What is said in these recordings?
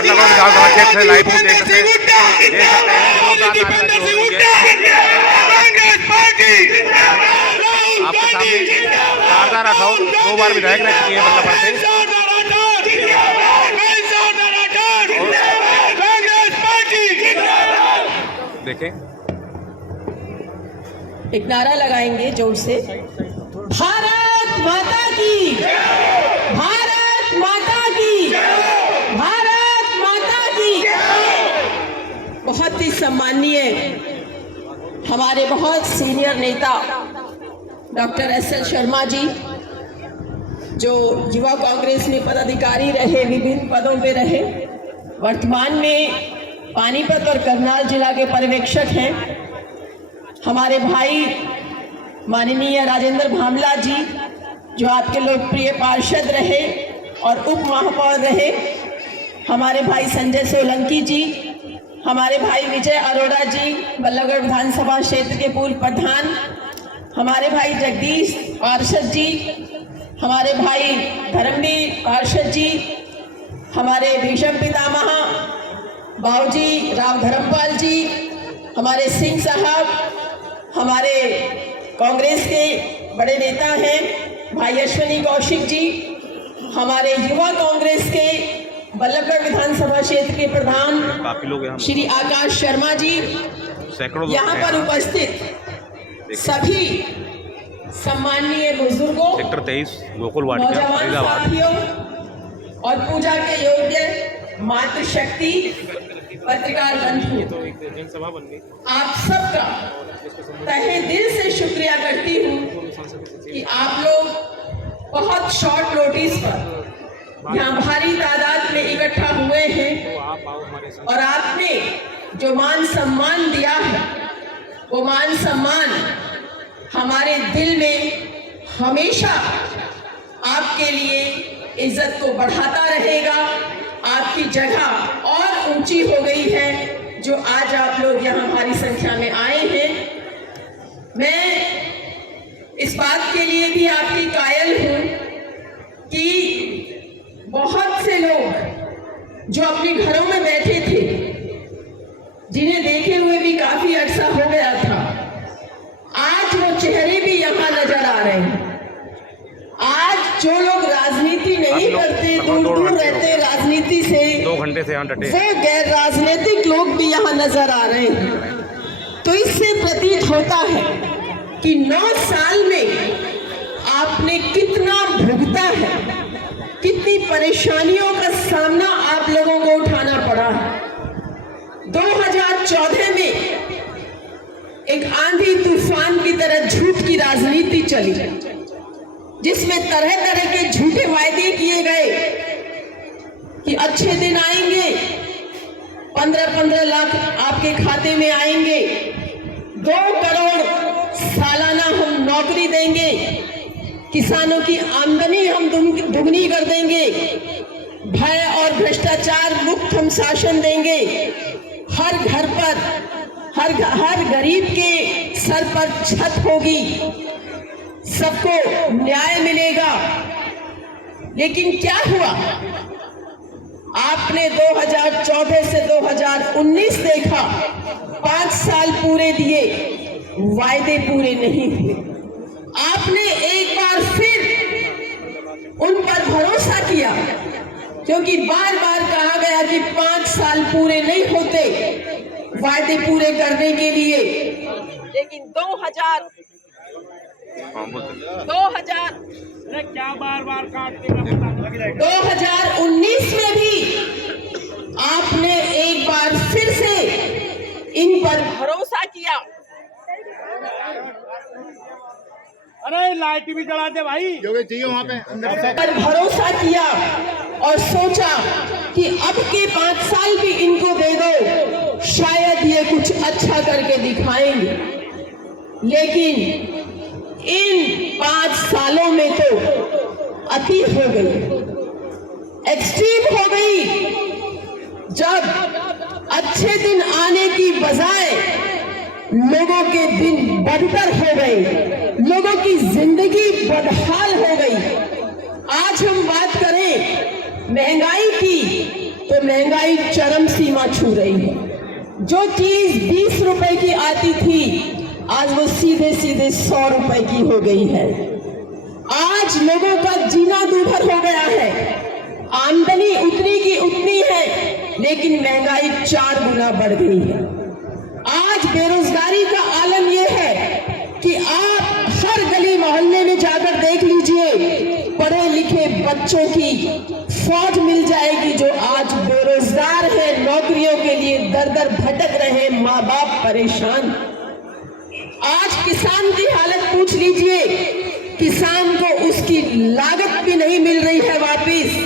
विधानसभा क्षेत्र से लाइव देख सकते हैं आपके सामने शारदा राठौर 2 बार विधायक रह चुकी है बल्लभगढ़ से। देखें एक नारा लगाएंगे जोर से, भारत माता की, भारत माता की, भारत माता की। बहुत ही सम्माननीय हमारे बहुत सीनियर नेता डॉक्टर SL शर्मा जी, जो युवा कांग्रेस में पदाधिकारी रहे, विभिन्न पदों पे रहे, वर्तमान में पानीपत और करनाल जिला के पर्यवेक्षक हैं। हमारे भाई माननीय राजेंद्र भामला जी, जो आपके लोकप्रिय पार्षद रहे और उप महापौर रहे। हमारे भाई संजय सोलंकी जी, हमारे भाई विजय अरोड़ा जी, बल्लभगढ़ विधानसभा क्षेत्र के पूर्व प्रधान। हमारे भाई जगदीश पार्षद जी, हमारे भाई धर्मवीर पार्षद जी, हमारे भीषम पितामह बाबूजी राव धर्मपाल जी, हमारे सिंह साहब, हमारे कांग्रेस के बड़े नेता हैं भाई अश्विनी कौशिक जी, हमारे युवा कांग्रेस के बल्लभगढ़ विधानसभा क्षेत्र के प्रधान श्री आकाश शर्मा जी, यहाँ पर उपस्थित सभी सम्माननीय बुजुर्गों, सेक्टर 23 गोकुल वाटिका नौजवान साथियों और पूजा के योग्य मातृशक्ति पत्रकार बंधु, आप सबका तहे दिल से शुक्रिया करती हूँ कि आप लोग बहुत शॉर्ट नोटिस पर यहाँ भारी तादाद में इकट्ठा हुए हैं और आपने जो मान सम्मान दिया है, वो मान सम्मान हमारे दिल में हमेशा आपके लिए इज्जत को बढ़ाता रहेगा। आपकी जगह और ऊंची हो गई है, जो आज आप लोग यहाँ भारी संख्या में आए हैं। मैं इस बात के लिए भी आपकी कायल हूँ कि बहुत से लोग जो अपने घरों में बैठे थे, जिन्हें देखे हुए भी काफी अरसा हो गया था, आज वो चेहरे भी यहाँ नजर आ रहे हैं। आज जो लोग राजनीति नहीं करते, दूर दूर रहते राजनीति से, 2 घंटे से यहाँ डटे, वो गैर राजनीतिक लोग भी यहाँ नजर आ रहे हैं। तो इससे प्रतीत होता है कि 9 साल में आपने कितना भुगता है, कितनी परेशानियों का सामना आप लोगों को उठाना पड़ा है। 2014 में एक आंधी तूफान की तरह झूठ की राजनीति चली, जिसमें तरह तरह के झूठे वायदे किए गए कि अच्छे दिन आएंगे, 15-15 लाख आपके खाते में आएंगे, 2 करोड़ सालाना हम नौकरी देंगे, किसानों की आमदनी हम दुगनी कर देंगे, भय और भ्रष्टाचार मुक्त हम शासन देंगे, हर घर पर हर गरीब के सर पर छत होगी, सबको न्याय मिलेगा। लेकिन क्या हुआ? आपने 2014 से 2019 देखा, 5 साल पूरे दिए, वायदे पूरे नहीं हुए। आपने एक बार फिर उन पर भरोसा किया, क्योंकि बार बार कहा गया कि 5 साल पूरे नहीं होते वायदे पूरे करने के लिए। लेकिन 2000 क्या बार काटते 2019 में भी आपने एक बार फिर से इन पर भरोसा किया। अरे लाइट भी जला दे भाई, जो भी चाहिए वहाँ पे पर भरोसा किया और सोचा कि अब के 5 साल भी इनको दे दो, शायद ये कुछ अच्छा करके दिखाएंगे। लेकिन इन 5 सालों में तो अति हो गई, एक्सट्रीम हो गई, जब अच्छे दिन आने की बजाय लोगों के दिन बदतर हो गए, लोगों की जिंदगी बदहाल हो गई। आज हम बात करें महंगाई की, तो महंगाई चरम सीमा छू रही है। जो चीज 20 रुपए की आती थी आज वो सीधे सीधे 100 रुपए की हो गई है। आज लोगों का जीना दूभर हो गया है। आमदनी उतनी की उतनी है लेकिन महंगाई 4 गुना बढ़ गई है। आज बेरोजगारी का आलम यह है कि आप हर गली मोहल्ले में जाकर देख लीजिए, पढ़े लिखे बच्चों की फौज मिल जाएगी जो आज बेरोजगार है, नौकरियों के लिए दर दर भटक रहे, माँ बाप परेशान। आज किसान की हालत पूछ लीजिए, किसान को उसकी लागत भी नहीं मिल रही है वापिस।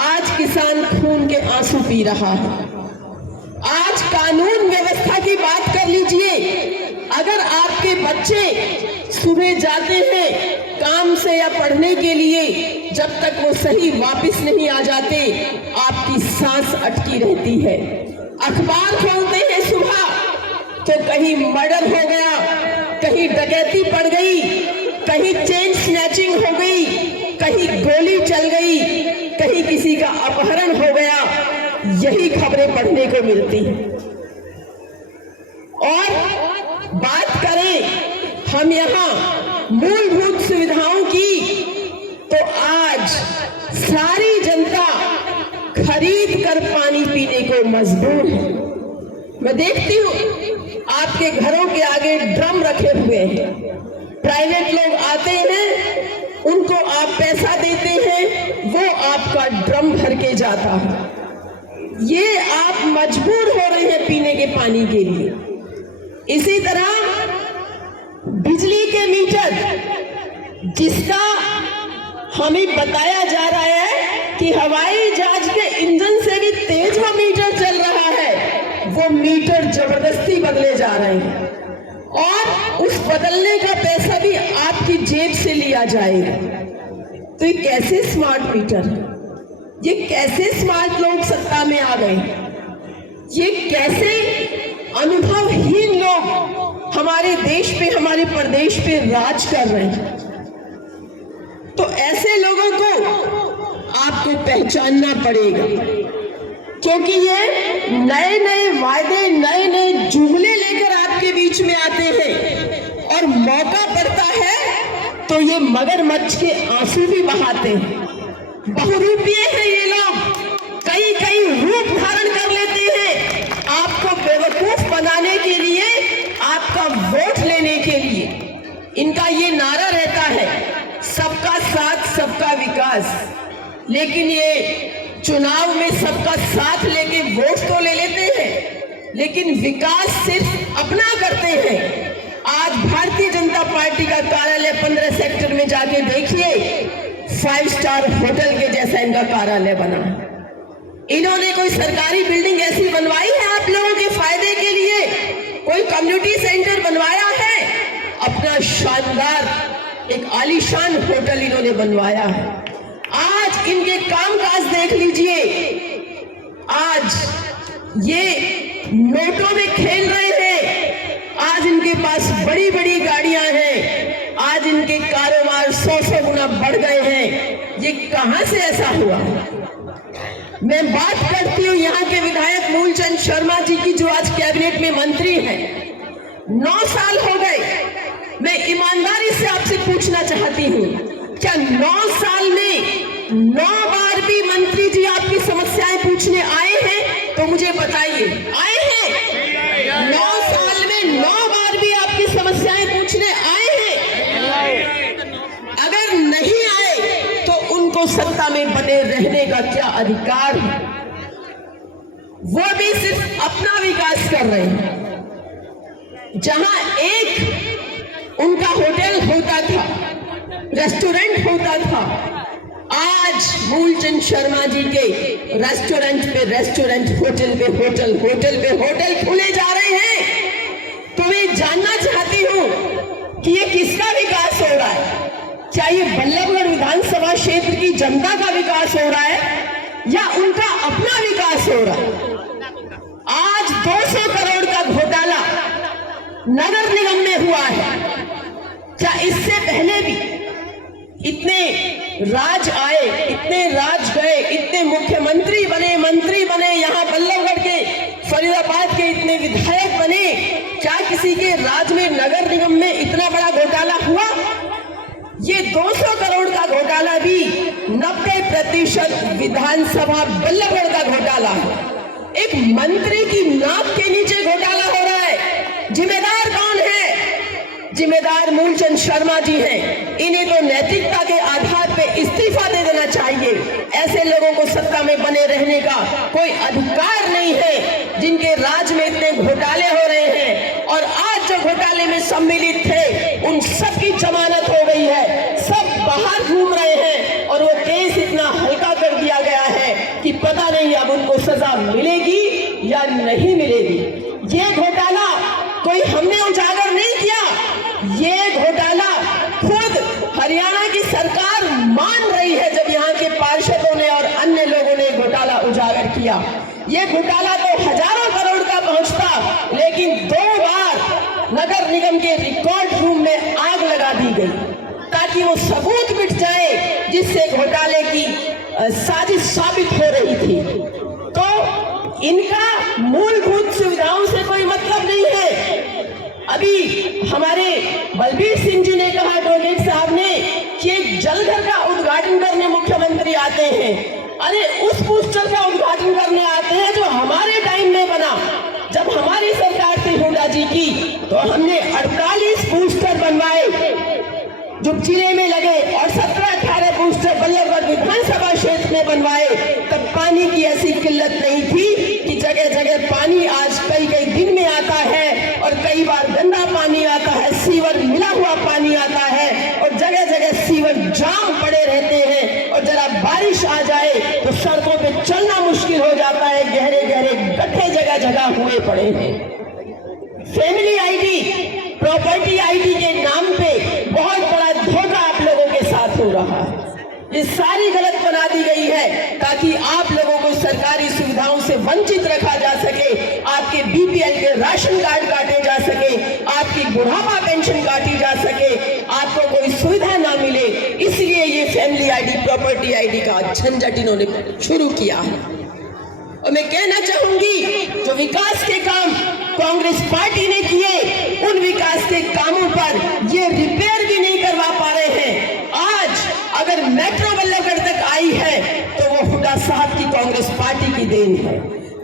आज किसान खून के आंसू पी रहा है। आज कानून व्यवस्था की बात कर लीजिए, अगर आपके बच्चे सुबह जाते हैं काम से या पढ़ने के लिए, जब तक वो सही वापस नहीं आ जाते आपकी सांस अटकी रहती है। अखबार खोलते हैं सुबह तो कहीं मर्डर हो गया, कहीं डकैती पड़ गई, कहीं चेन स्नैचिंग हो गई, कहीं गोली चल गई, कहीं किसी का अपहरण हो गया। यही खबरें पढ़ने को मिलती हैं। और बात करें हम यहाँ मूलभूत सुविधाओं की, तो आज सारी जनता खरीद कर पानी पीने को मजबूर है। मैं देखती हूँ आपके घरों के आगे ड्रम रखे हुए हैं, प्राइवेट लोग आते हैं, उनको आप पैसा देते हैं, वो आपका ड्रम भर के जाता है। ये आप मजबूर हो रहे हैं पीने के पानी के लिए। इसी तरह बिजली के मीटर, जिसका हमें बताया जा रहा है कि हवाई जहाज के इंजन से भी तेज वो मीटर चल रहा है, वो मीटर जबरदस्ती बदले जा रहे हैं और उस बदलने का पैसा भी आपकी जेब से लिया जाएगा। तो ये कैसे स्मार्ट मीटर है? ये कैसे स्मार्ट लोग सत्ता में आ गए? ये कैसे अनुभवहीन लोग हमारे देश पे, हमारे प्रदेश पे राज कर रहे हैं? तो ऐसे लोगों को आपको पहचानना पड़ेगा, क्योंकि ये नए नए वायदे, नए नए जुमले लेकर आपके बीच में आते हैं और मौका पड़ता है तो ये मगरमच्छ के आंसू भी बहाते हैं। बहुरूपीय हैं ये लोग, कई कई रूप धारण कर लेते हैं आपको बेवकूफ बनाने के लिए, आपका वोट लेने के लिए। इनका ये नारा रहता है सबका साथ सबका विकास, लेकिन ये चुनाव में सबका साथ लेके वोट तो ले लेते हैं लेकिन विकास सिर्फ अपना करते हैं। आज भारतीय जनता पार्टी का कार्यालय 15 सेक्टर में जाके देखिए, 5 स्टार होटल के जैसा इनका कार्यालय बना। इन्होंने कोई सरकारी बिल्डिंग ऐसी बनवाई है आप लोगों के फायदे के लिए? कोई कम्युनिटी सेंटर बनवाया है? अपना शानदार एक आलीशान होटल इन्होंने बनवाया है। आज इनके कामकाज देख लीजिए, आज ये नोटों में खेल रहे हैं, आज इनके पास बड़ी बड़ी गाड़ियां हैं, आज इनके कारोबार 100 गुना बढ़ गए हैं। ये कहां से ऐसा हुआ? मैं बात करती हूं यहाँ के विधायक मूलचंद शर्मा जी की, जो आज कैबिनेट में मंत्री हैं। 9 साल हो गए। मैं ईमानदारी से आपसे पूछना चाहती हूँ, क्या 9 साल में 9 बार भी मंत्री जी आपकी समस्याएं पूछने आए हैं? तो मुझे बताइए, आए हैं? 9 साल में 9 बार भी आपकी समस्याएं पूछने आए हैं? अगर नहीं आए तो उनको सत्ता में बने रहने का क्या अधिकार है? वो भी सिर्फ अपना विकास कर रहे हैं। जहां एक उनका होटल होता था, रेस्टोरेंट होता था, आज मूलचंद शर्मा जी के रेस्टोरेंट पे रेस्टोरेंट, होटल पे होटल, होटल पे होटल खुले जा रहे हैं। तो मैं जानना चाहती हूं कि ये किसका विकास हो रहा है? क्या ये बल्लभगढ़ विधानसभा क्षेत्र की जनता का विकास हो रहा है या उनका अपना विकास हो रहा है? आज 200 करोड़ का घोटाला नगर निगम में हुआ है। क्या इससे पहले भी इतने राज आए, इतने राज गए, इतने मुख्यमंत्री बने, मंत्री बने, के राज में नगर निगम में इतना बड़ा घोटाला हुआ। ये 200 करोड़ का घोटाला भी 90% विधानसभा बल्लभगढ़ का घोटाला है। एक मंत्री की नाक के नीचे घोटाला हो रहा है। जिम्मेदार कौन है? जिम्मेदार मूलचंद शर्मा जी हैं। इन्हें तो नैतिकता के आधार पे इस्तीफा दे देना चाहिए। ऐसे लोगों को सत्ता में बने रहने का कोई अधिकार नहीं है, जिनके राज में इतने घोटाले हो रहे हैं। और आज जो घोटाले में सम्मिलित थे उन सब की जमानत हो गई है, सब बाहर घूम रहे हैं और वो केस इतना हल्का कर दिया गया है कि पता नहीं अब उनको सजा मिलेगी या नहीं मिलेगी। ये घोटाला कोई हमने उजागर नहीं किया, ये घोटाला खुद हरियाणा की सरकार मान रही है। जब यहाँ के पार्षदों ने और अन्य लोगों ने घोटाला उजागर किया, ये घोटाला तो हजारों करोड़ का पहुंचता, लेकिन 2 बार नगर निगम के रिकॉर्ड रूम में आग लगा दी गई ताकि वो सबूत मिट जाए जिससे घोटाले की साजिश साबित हो रही थी। तो इनका मूलभूत सुविधाओं से कोई मतलब नहीं है। अभी हमारे बलबीर सिंह जी ने कहा, डोगेट साहब ने, कि एक जलघर का उद्घाटन करने मुख्यमंत्री आते हैं। अरे उस पोस्टर का उद्घाटन करने आते हैं जो हमारे टाइम में बना। जब हमारी सरकार थी हुड्डा जी की, तो हमने 48 पोस्टर बनवाए जो जिले में लगे और 17-18 पोस्टर बल्लभगढ़ विधानसभा क्षेत्र में बनवाए। तब पानी की ऐसी किल्लत नहीं थी कि जगह जगह पानी आज कई दिन में आता है और कई बार गंदा पानी आता है, सीवर मिला हुआ पानी आता है और जगह जगह सीवर जाम पड़े रहते हैं। और जरा बारिश आ जाए तो सड़कों पे चलना मुश्किल हो जाता है, गहरे गहरे गड्ढे जगह जगह हुए पड़े हैं। फैमिली आईडी, प्रॉपर्टी आईडी के नाम पे बहुत बड़ा धोखा आप लोगों के साथ हो रहा है। ये सारी गलत बना दी गई है ताकि आप लोगों को सरकारी सुविधाओं से वंचित रखा जा सके, आपके बीपीएल के राशन कार्ड काटे जा सके, आपकी बुढ़ापा पेंशन काटी जा सके, आपको कोई सुविधा ना मिले। इसलिए ये फैमिली आईडी, प्रॉपर्टी आईडी का झंझट इन्होंने शुरू किया है। और मैं कहना चाहूंगी, जो विकास के काम कांग्रेस पार्टी ने किए, उन विकास के कामों पर ये रिपेयर भी नहीं करवा पा रहे हैं। आज अगर मेट्रो बल्लभगढ़ तक आई है तो वो हुड्डा साहब की कांग्रेस पार्टी की देन है।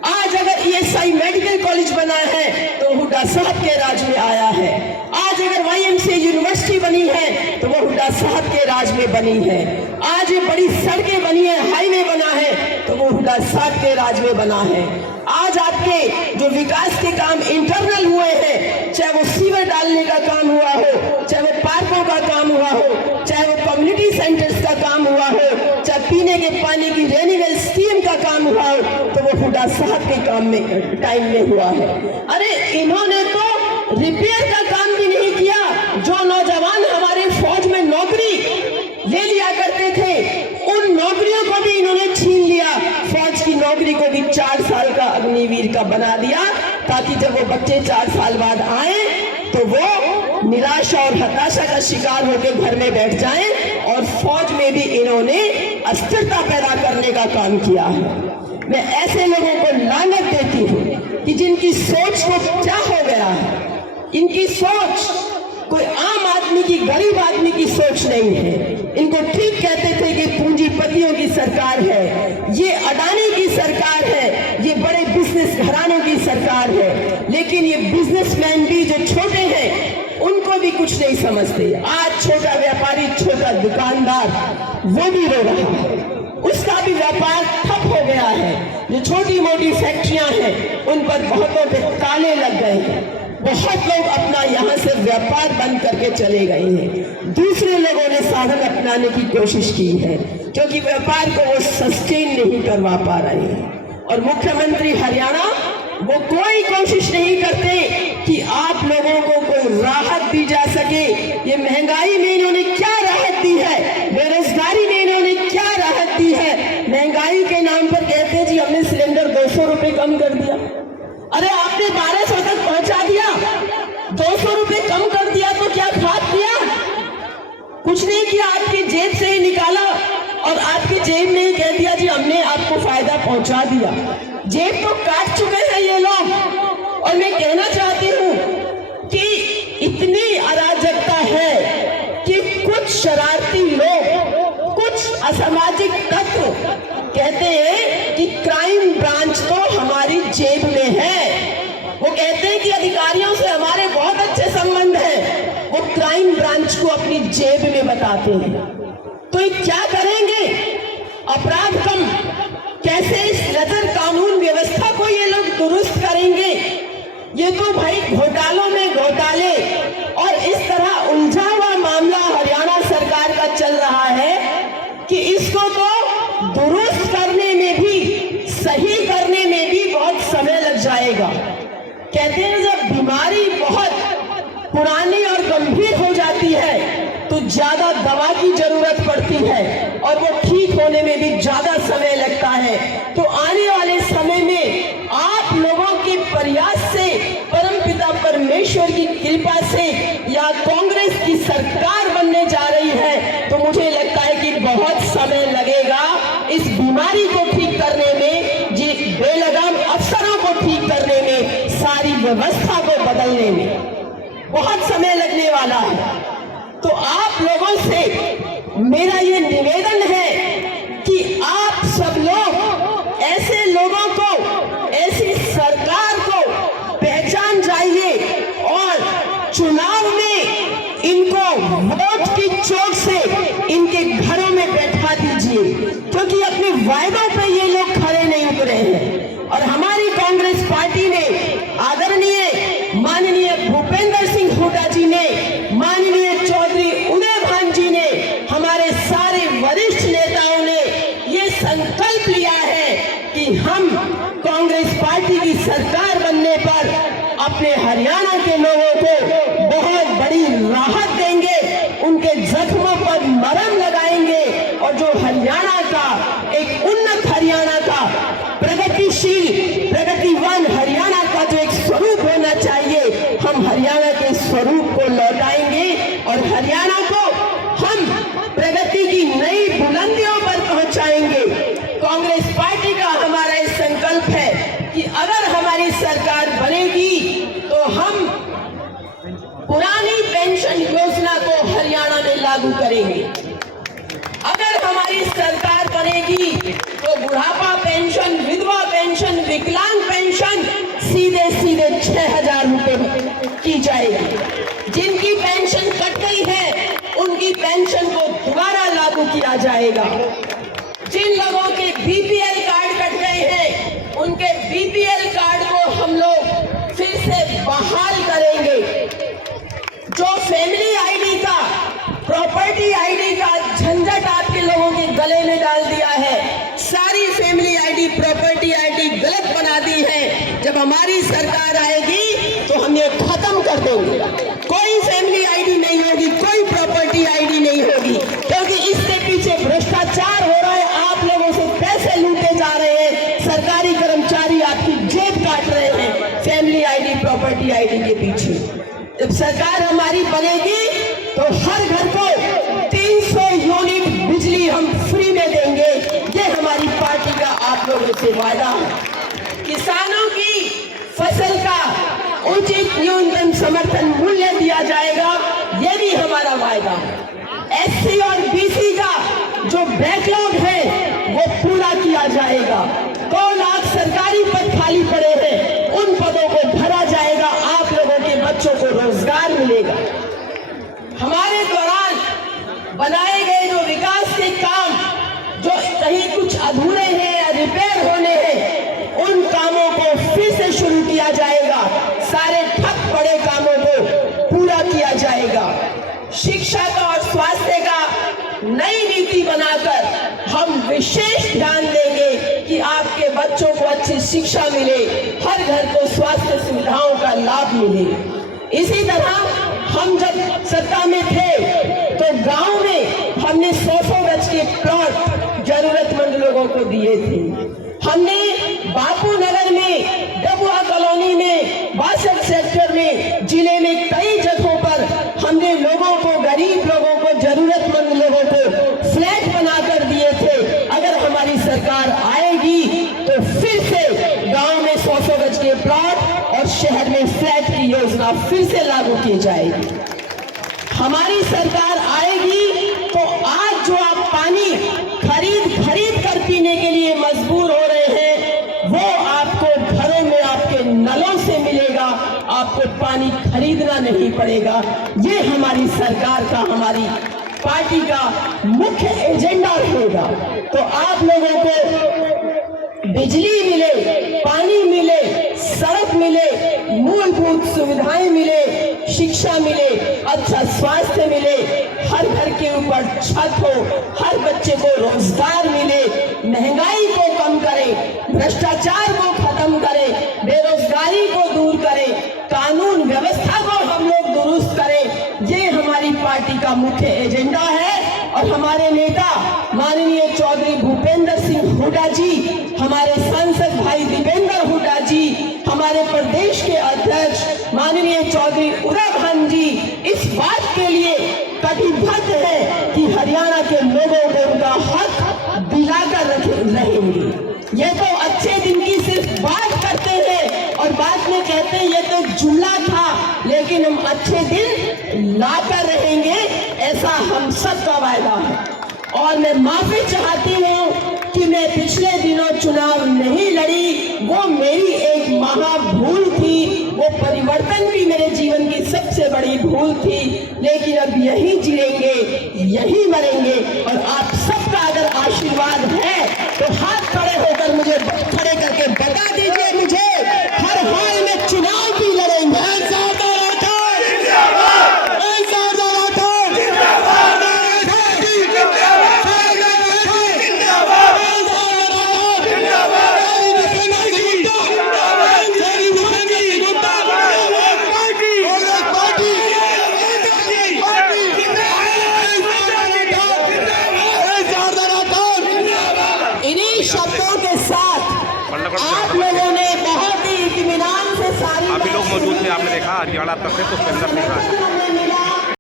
आज अगर ईएसआई मेडिकल कॉलेज बना है तो हुड्डा साहब के राज में आया है। आज अगर वाईएमसीए यूनिवर्सिटी बनी है तो वो हुड्डा साहब के राज में बनी है। आज ये बड़ी सड़कें बनी है, हाईवे बना है तो वो हुड्डा साहब के राज में बना है। आज आपके जो विकास के काम इंटरनल हुए हैं, चाहे वो सीवर डालने का काम हुआ हो, चाहे वो पार्कों का काम हुआ हो, चाहे वो कम्युनिटी सेंटर्स का काम हुआ हो, चाहे पीने के पानी की रेन्यूएबल स्कीम का काम हुआ हो, तो वो हुड्डा साहब के काम में टाइम में हुआ है। अरे इन्होंने तो रिपेयर का काम भी नहीं किया। जो नौजवान हमारे फौज में नौकरी ले लिया करते थे, उन नौकरियों को भी इन्होंने छीन लिया। फौज की नौकरी को भी 4 साल का अग्निवीर का बना दिया ताकि जब वो बच्चे 4 साल बाद आए तो वो निराशा और हताशा का शिकार होकर घर में बैठ जाएं। और फौज में भी इन्होंने अस्थिरता पैदा करने का काम किया है। मैं ऐसे लोगों को लानत देती हूँ कि जिनकी सोच को क्या हो गया है। इनकी सोच कोई आम आदमी की, गरीब आदमी की सोच नहीं है। इनको ठीक कहते थे कि पूंजीपतियों की सरकार है, ये अडानी की सरकार है, ये बड़े बिजनेस घरानों की सरकार है। लेकिन ये बिजनेसमैन भी जो छोटे हैं उनको भी कुछ नहीं समझते। आज छोटा व्यापारी, छोटा दुकानदार वो भी रो रहा है, उसका भी व्यापार ठप हो गया है। जो छोटी मोटी फैक्ट्रियां हैं उन पर बहुतों पे ताले लग गए हैं। बहुत लोग अपना यहाँ से व्यापार बंद करके चले गए हैं। दूसरे लोगों ने साधन अपनाने की कोशिश की है क्योंकि व्यापार को वो सस्टेन नहीं करवा पा रहे हैं। और मुख्यमंत्री हरियाणा वो कोई कोशिश नहीं करते कि आप लोगों को कोई राहत दी जा सके। ये महंगाई में इन्होंने क्या राहत दी है, बेरोजगारी में इन्होंने क्या राहत दी है। महंगाई के नाम पर कहते हैं जी हमने सिलेंडर 200 रुपए कम कर दिया। अरे आपने 1200 तक पहुंचा दिया, 200 रुपए कम कर दिया तो क्या खाद दिया? कुछ नहीं किया, आपकी जेब से ही निकाला और आपकी जेब में ही कह दिया जी हमने आपको फायदा पहुंचा दिया। जेब तो काट चुके हैं ये लोग। और मैं कहना चाहती हूं कि है कि कुछ शरारती लोग, कुछ असामाजिक तत्व कहते हैं कि क्राइम ब्रांच तो हमारी जेब में है। वो कहते हैं कि अधिकारियों से हमारे बहुत अच्छे संबंध हैं, वो क्राइम ब्रांच को अपनी जेब में बताते हैं। तो ये क्या करेंगे? अपराध कम कैसे इस नजर कानून व्यवस्था को ये लोग दुरुस्त करेंगे? ये तो भाई घोटालों में घोटाले और इस तरह उलझा हुआ मामला हरियाणा सरकार का चल रहा है कि इसको तो दुरुस्त करने में भी, सही करने में भी बहुत समय लग जाएगा। कहते हैं जब बीमारी बहुत पुरानी और गंभीर हो जाती है तो ज्यादा दवा की जरूरत पड़ती है और वो ठीक होने में भी ज्यादा समय लगता है। तो आने वाले समय में आप लोगों के प्रयास से, परमपिता परमेश्वर की कृपा से या कांग्रेस की सरकार बनने जा रही है, तो मुझे लगता है कि बहुत समय लगेगा इस बीमारी को ठीक करने में, जी बेलगाम अफसरों को ठीक करने में, सारी व्यवस्था को बदलने में बहुत समय लगने वाला है। तो आप लोगों से मेरा ये निवेदन है कि आप सब लोग ऐसे लोगों को, ऐसी सरकार को पहचान जाइए और चुनाव में इनको वोट की चोट से इनके घरों में बैठा दीजिए, क्योंकि अपने वायदों पे ये लोग खड़े नहीं उतरे हैं। और हमारी कांग्रेस पार्टी ने, आदरणीय माननीय भूपेंद्र सिंह हुड्डा जी ने, माननीय चौधरी उदय भान जी ने, हमारे सारे वरिष्ठ नेताओं ने ये संकल्प लिया है कि हम कांग्रेस पार्टी की सरकार बनने पर अपने हरियाणा के लोगों को बहुत बड़ी राहत देंगे, उनके जख्मों पर मरहम लगाएंगे और जो हरियाणा का, एक उन्नत हरियाणा का, प्रगतिशील, प्रगतिवान हरियाणा का जो एक स्वरूप होना चाहिए, हम हरियाणा के स्वरूप को लौटाएंगे और हरियाणा को हम प्रगति की नई बुलंदियों पर पहुंचाएंगे। कांग्रेस पार्टी का हमारा ये संकल्प है कि अगर हमारी सरकार बनेगी तो हम पुरानी पेंशन योजना को हरियाणा में लागू करेंगे। अगर हमारी सरकार बनेगी तो बुढ़ापा पेंशन, विधवा पेंशन, विकलांग पेंशन सीधे सीधे 6,000 रुपए की जाएगी। जिनकी पेंशन कट गई है उनकी पेंशन को दोबारा लागू किया जाएगा। जिन लोगों के बीपीएल कार्ड कट गए हैं उनके बीपीएल कार्ड को हम लोग फिर से बहाल करेंगे। जो फैमिली आईडी का, प्रॉपर्टी आईडी का झंझट आपके लोगों के गले में डाल दिया है, सारी फैमिली आईडी, प्रॉपर्टी आईडी गलत बना दी है। जब हमारी सरकार आएगी तो हम ये खत्म कर देंगे। कोई फैमिली आईडी नहीं होगी, कोई प्रॉपर्टी आईडी नहीं होगी, क्योंकि इसके पीछे भ्रष्टाचार हो रहा है। आप लोगों से पैसे लूटे जा रहे हैं, सरकारी कर्मचारी आपकी जेब काट रहे हैं फैमिली आईडी, प्रॉपर्टी आईडी के पीछे। जब सरकार हमारी बनेगी तो हर घर को 300 यूनिट बिजली हम फ्री में देंगे। ये हमारी पार्टी का आप लोगों से वादा है। किसानों की फसल का उचित न्यूनतम समर्थन मूल्य दिया जाएगा, ये भी हमारा वादा है। एससी और बीसी का जो बैकलॉग है वो पूरा किया जाएगा। 2 लाख सरकारी पद खाली पड़े हैं, उन पदों को भरा जाएगा। आप लोगों के बच्चों को रोजगार मिलेगा। हमारे दौरान बनाए गए जो विकास के काम, जो कहीं कुछ अधूरे हैं या रिपेयर होने हैं, उन कामों को फिर से शुरू किया जाएगा। सारे ठप पड़े कामों को पूरा किया जाएगा। शिक्षा का और स्वास्थ्य का नई नीति बनाकर हम विशेष ध्यान देंगे कि आपके बच्चों को अच्छी शिक्षा मिले, हर घर को स्वास्थ्य सुविधाओं का लाभ मिले। इसी तरह हम जब सत्ता में थे तो गांव में हमने 100 गज के प्लॉट जरूरतमंद लोगों को दिए थे। हमने बापू नगर में, डबुआ कॉलोनी में, बासठ सेक्टर में, जिले में कई जगहों पर हमने लोगों को, गरीब लोगों को, जरूरतमंद लोगों को फ्लैट बनाकर दिए थे। अगर हमारी सरकार आएगी तो फिर से गांव में 100 गज के प्लॉट और शहर में फ्लैट की योजना फिर से लागू की जाएगी। हमारी सरकार आएगी तो आज जो आप पानी खरीद कर पीने के लिए मजबूर हो रहे हैं, वो आपको घरों में आपके नलों से मिलेगा, आपको पानी खरीदना नहीं पड़ेगा। ये हमारी सरकार का, हमारी पार्टी का मुख्य एजेंडा रहेगा। तो आप लोगों को बिजली मिले, पानी मिले, सड़क मिले, मूलभूत सुविधाएं मिले, शिक्षा मिले, अच्छा स्वास्थ्य मिले, हर घर के ऊपर छत हो, हर बच्चे को रोजगार मिले, महंगाई को कम करे, भ्रष्टाचार को खत्म करे, बेरोजगारी को दूर करे, कानून व्यवस्था को हम लोग दुरुस्त करें। ये हमारी पार्टी का मुख्य एजेंडा है। और हमारे नेता माननीय चौधरी भूपेंद्र सिंह हुड्डा जी, हमारे सांसद भाई दीपेंद्र हुड्डा जी, हमारे प्रदेश के अध्यक्ष माननीय चौधरी उदय भान जी इस बात के लिए कटिबद्ध है कि हरियाणा के लोगों को उनका हक दिलाकर रहेंगे। ये तो अच्छे दिन की सिर्फ बात करते हैं और बाद में कहते हैं ये तो जुमला था, लेकिन हम अच्छे दिन लाकर रहेंगे, ऐसा हम सबका वायदा है। और मैं माफी चाहती हूँ कि मैं पिछले दिनों चुनाव नहीं लड़ी, वो मेरी एक महा भूल थी, वो परिवर्तन भी मेरे जीवन की सबसे बड़ी भूल थी। लेकिन अब यही जिएंगे, यही मरेंगे। और आप सबका अगर आशीर्वाद है तो हाथ खड़े होकर मुझे खड़े करके बता दीजिए, मुझे हर हाल में चुनाव भी लड़ेंगे। शब्दों के साथ आप लोगों ने बहुत ही इत्मीनान से सारी अभी लोग मौजूद थे, आपने देखा हरियाणा तक से तो उसके अंदर नहीं रहा।